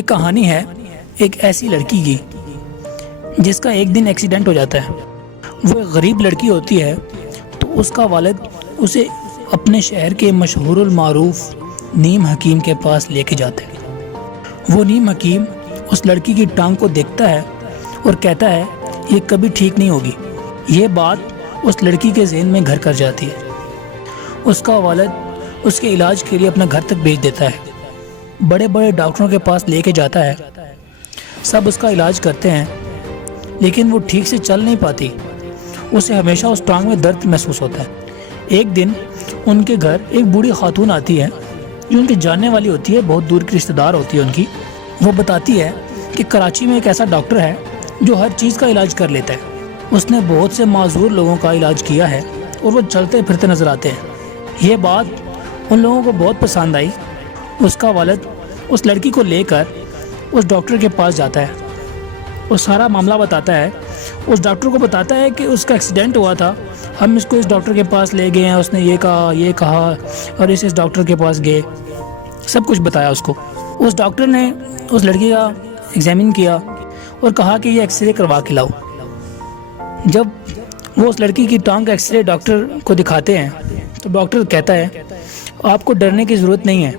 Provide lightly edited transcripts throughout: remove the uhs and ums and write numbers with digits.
یہ کہانی ہے ایک ایسی لڑکی کی جس کا ایک دن ایکسیڈنٹ ہو جاتا ہے۔ وہ ایک غریب لڑکی ہوتی ہے تو اس کا والد اسے اپنے شہر کے مشہور المعروف نیم حکیم کے پاس لے کے جاتے ہیں۔ وہ نیم حکیم اس لڑکی کی ٹانگ کو دیکھتا ہے اور کہتا ہے یہ کبھی ٹھیک نہیں ہوگی۔ یہ بات اس لڑکی کے ذہن میں گھر کر جاتی ہے۔ اس کا والد اس کے علاج کے لیے اپنا گھر تک بھیج دیتا ہے، بڑے بڑے ڈاکٹروں کے پاس لے کے جاتا ہے، سب اس کا علاج کرتے ہیں لیکن وہ ٹھیک سے چل نہیں پاتی۔ اسے ہمیشہ اس ٹانگ میں درد محسوس ہوتا ہے۔ ایک دن ان کے گھر ایک بوڑھی خاتون آتی ہے جو ان کے جاننے والی ہوتی ہے، بہت دور کی رشتہ دار ہوتی ہے ان کی۔ وہ بتاتی ہے کہ کراچی میں ایک ایسا ڈاکٹر ہے جو ہر چیز کا علاج کر لیتا ہے، اس نے بہت سے معذور لوگوں کا علاج کیا ہے اور وہ چلتے پھرتے نظر آتے ہیں۔ یہ بات ان لوگوں کو بہت پسند آئی۔ اس کا والد اس لڑکی کو لے کر اس ڈاکٹر کے پاس جاتا ہے، وہ سارا معاملہ بتاتا ہے۔ اس ڈاکٹر کو بتاتا ہے کہ اس کا ایکسیڈنٹ ہوا تھا، ہم اس کو اس ڈاکٹر کے پاس لے گئے ہیں، اس نے یہ کہا اور اس ڈاکٹر کے پاس گئے، سب کچھ بتایا اس کو۔ اس ڈاکٹر نے اس لڑکی کا ایگزامن کیا اور کہا کہ یہ ایکس رے کروا کے لاؤ۔ جب وہ اس لڑکی کی ٹانگ کا ایکس رے ڈاکٹر کو دکھاتے ہیں تو ڈاکٹر کہتا ہے آپ کو ڈرنے کی ضرورت نہیں ہے،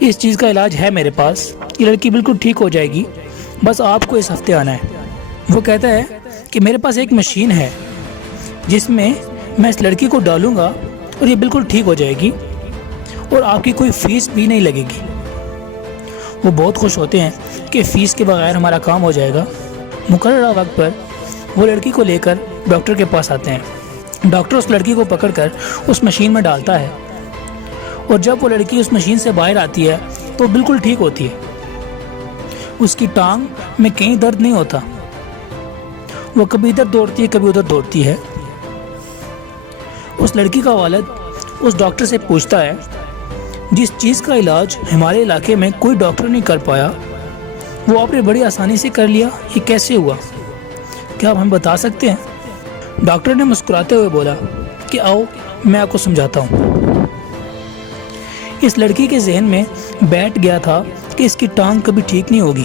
اس چیز کا علاج ہے میرے پاس، یہ لڑکی بالکل ٹھیک ہو جائے گی، بس آپ کو اس ہفتے آنا ہے۔ وہ کہتا ہے کہ میرے پاس ایک مشین ہے جس میں میں اس لڑکی کو ڈالوں گا اور یہ بالکل ٹھیک ہو جائے گی اور آپ کی کوئی فیس بھی نہیں لگے گی۔ وہ بہت خوش ہوتے ہیں کہ فیس کے بغیر ہمارا کام ہو جائے گا۔ مقررہ وقت پر وہ لڑکی کو لے کر ڈاکٹر کے پاس آتے ہیں۔ ڈاکٹر اس لڑکی کو پکڑ کر اس مشین میں ڈالتا ہے اور جب وہ لڑکی اس مشین سے باہر آتی ہے تو بالکل ٹھیک ہوتی ہے، اس کی ٹانگ میں کہیں درد نہیں ہوتا، وہ کبھی ادھر دوڑتی ہے کبھی ادھر دوڑتی ہے۔ اس لڑکی کا والد اس ڈاکٹر سے پوچھتا ہے جس چیز کا علاج ہمارے علاقے میں کوئی ڈاکٹر نہیں کر پایا وہ آپ نے بڑی آسانی سے کر لیا، یہ کیسے ہوا؟ کیا آپ ہمیں بتا سکتے ہیں؟ ڈاکٹر نے مسکراتے ہوئے بولا کہ آؤ میں آپ کو سمجھاتا ہوں۔ اس لڑکی کے ذہن میں بیٹھ گیا تھا کہ اس کی ٹانگ کبھی ٹھیک نہیں ہوگی۔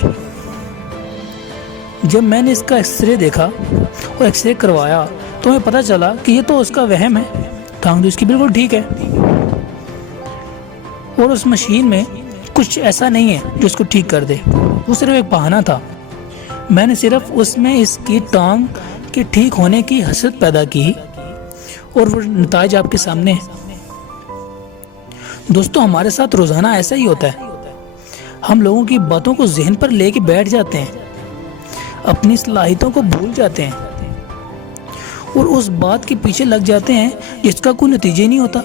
جب میں نے اس کا ایکس رے دیکھا اور ایکس رے کروایا تو ہمیں پتہ چلا کہ یہ تو اس کا وہم ہے، ٹانگ تو اس کی بالکل ٹھیک ہے اور اس مشین میں کچھ ایسا نہیں ہے جو اس کو ٹھیک کر دے، وہ صرف ایک بہانہ تھا۔ میں نے صرف اس میں اس کی ٹانگ کے ٹھیک ہونے کی حسرت پیدا کی اور وہ نتائج آپ کے سامنے ہیں۔ دوستو، ہمارے ساتھ روزانہ ایسا ہی ہوتا ہے، ہم لوگوں کی باتوں کو ذہن پر لے کے بیٹھ جاتے ہیں، اپنی صلاحیتوں کو بھول جاتے ہیں اور اس بات کے پیچھے لگ جاتے ہیں جس کا کوئی نتیجہ نہیں ہوتا۔